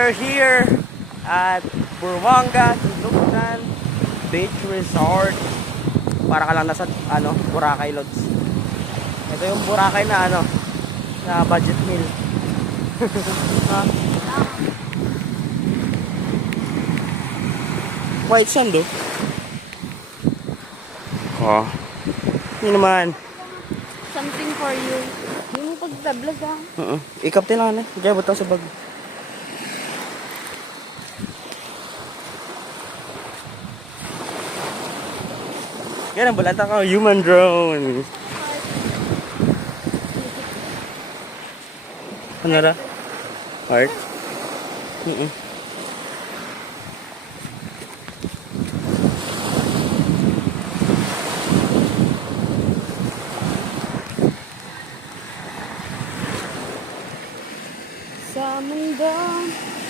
We're here at Buruanga, Tulugan Beach Resort. Para ka lang nasa Boracay Lodge. Ito yung Boracay na na budget meal. Ha? White sand oh. Oh. Yun naman. Something for you. Hindi mo pagtablag ha. Ikap din lang Kaya butang sa bag. Yan ang balanta ko, human drone. Ano ra? Heart?